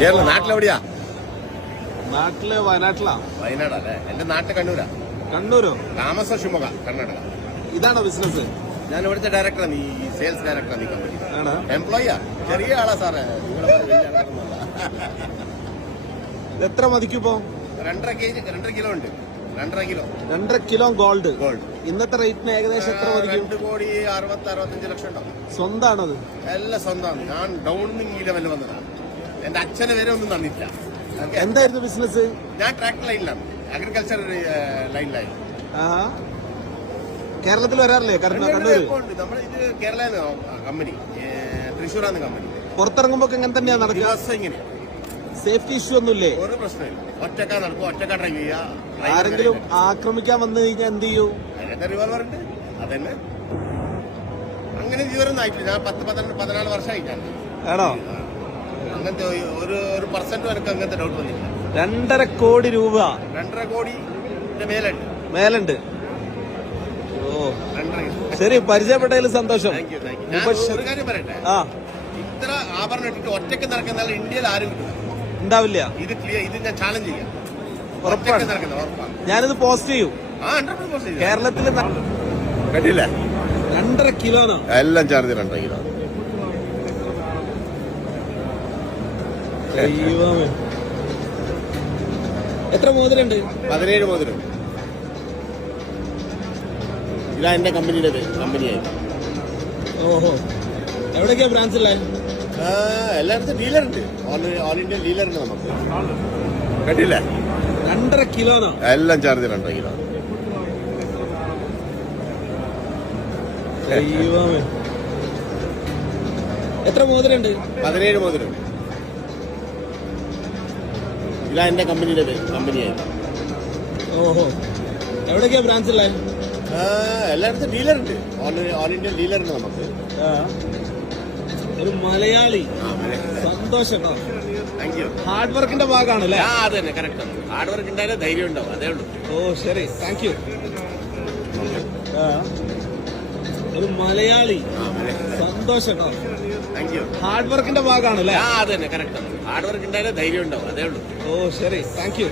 കേരള നാട്ടിലെവിടെയാ? നാട്ടില് വയനാട്ടിലാ. വയനാടല്ലേ? എന്റെ നാട്ടിൽ കണ്ണൂരാ. കണ്ണൂരോ? താമസ ഷിമോഗ, കർണാടക. ഇതാണോ ബിസിനസ്? ഞാൻ ഇവിടുത്തെ ഡയറക്ടറാണ്, ഈ സെയിൽസ് ഡയറക്ടറാണ് ഈ കമ്പനി. ആണ് എംപ്ലോയിയാ, ചെറിയ ആളാ സാറേ. എത്ര മതിക്കിപ്പോ? 2.5 കിലോ ഉണ്ട്. 2.5 കിലോ ഗോൾഡ്. ഗോൾഡ് ഇന്നത്തെ റേറ്റിന് ഏകദേശം എത്ര മതിക്കും? 2,60,65 ലക്ഷം ഉണ്ടാവും. സ്വന്താണത്? എല്ലാം സ്വന്തമാണ്. ഞാൻ ഡൗണിങ് ഈ ലെവലിൽ വന്നതാണ്. എന്റെ അച്ഛനെ വരെ ഒന്നും തന്നില്ല. എന്തായിരുന്നു ബിസിനസ്? ഞാൻ ട്രാക്ടർ ലൈനിലാണ്, അഗ്രികൾച്ചർ ലൈനിലായി. കേരളത്തിൽ വരാറില്ലേ? കണ്ണൂര് നമ്മൾ ഇത് കേരള കമ്പനി, തൃശ്ശൂരാണ് കമ്പനി. പുറത്തിറങ്ങുമ്പോ എങ്ങനെ തന്നെയാ നടക്കുക? ഇങ്ങനെ സേഫ്റ്റി ഇഷ്യൂ ഒന്നുമില്ലേ? ഒരു പ്രശ്നമില്ല. ഒറ്റക്കാ നടക്കും, ഒറ്റക്കാ ഡ്രൈവ് ചെയ്യാ. ആരെങ്കിലും ആക്രമിക്കാൻ വന്നു കഴിഞ്ഞാൽ എന്ത് ചെയ്യൂ? അതിനകത്ത് റിവോൾവർ ഉണ്ട്. അതന്നെ, അങ്ങനെ ജീവനൊന്നും ആയിട്ടില്ല. ഞാൻ 10-14 വർഷമായി. ഞാൻ ആണോ? അങ്ങനത്തെ ഒരു പെർസെന്റ് എനിക്ക് അങ്ങനത്തെ ഡൗട്ട് വന്നില്ല. 2.5 കോടി രൂപ. 2.5 കോടിന്റെ മേലുണ്ട്. ഓ, ശരി, പരിചയപ്പെട്ടതിൽ സന്തോഷം. ഞാൻ ഒരു കാര്യം പറയട്ടെ, ഇത്ര ആഭരണം ഇട്ടിട്ട് ഒറ്റയ്ക്ക് നടക്കുന്ന ഇന്ത്യയിൽ ആരും ഉണ്ടാവില്ല. ഇത് ക്ലിയർ, ഇത് ഞാൻ ചാലഞ്ച് ചെയ്യാം. ഉറപ്പാണ്. ഞാനിത് പോസ്റ്റ് ചെയ്യും. കേരളത്തിൽ കണ്ടില്ല? 2.5 കിലോ എല്ലാം ചാർജ് 2.5 കിലോ. എത്ര മോതിരണ്ട്? 17 മോതിരം. ഇതാ എന്റെ കമ്പനിയായി. ഓഹോ, എവിടേക്കാ ബ്രാഞ്ച് ഉള്ള? എല്ലായിടത്തും ഡീലറുണ്ട്. ഓൾ ഇന്ത്യ ഡീലറുണ്ട് നമുക്ക്. കണ്ടില്ല? 2.5 കിലോ എല്ലാം ചാർജ് 2.5 കിലോ. എത്ര മോതിരണ്ട്? 17 മോതിരം. ഇതാ എന്റെ കമ്പനിയായി. ഓഹോ, എവിടേക്കാ ബ്രാഞ്ച് ഉള്ള? എല്ലായിടത്തും ഡീലറുണ്ട്. ഓൾ ഇന്ത്യ ഡീലറുണ്ട് നമുക്ക്. ഒരു മലയാളി. സന്തോഷം. Thank you. ഹാർഡ് വർക്കിന്റെ ഭാഗമാണല്ലേ? അത് തന്നെ, കറക്റ്റ്. ഹാർഡ് വർക്ക് ഉണ്ടായാലേ ധൈര്യം ഉണ്ടാവും, അതേ ഉള്ളൂ. ഓ, ശരി, താങ്ക് യു. ഒരു മലയാളി. സന്തോഷം. Thank you. ഹാർഡ് വർക്കിന്റെ ഭാഗമാണല്ലേ? അത് തന്നെ, കറക്റ്റ്. ഹാർഡ് വർക്ക് ഉണ്ടായാലേ ധൈര്യം ഉണ്ടാവും, അതേ ഉള്ളൂ. ഓ, ശരി, താങ്ക് യു.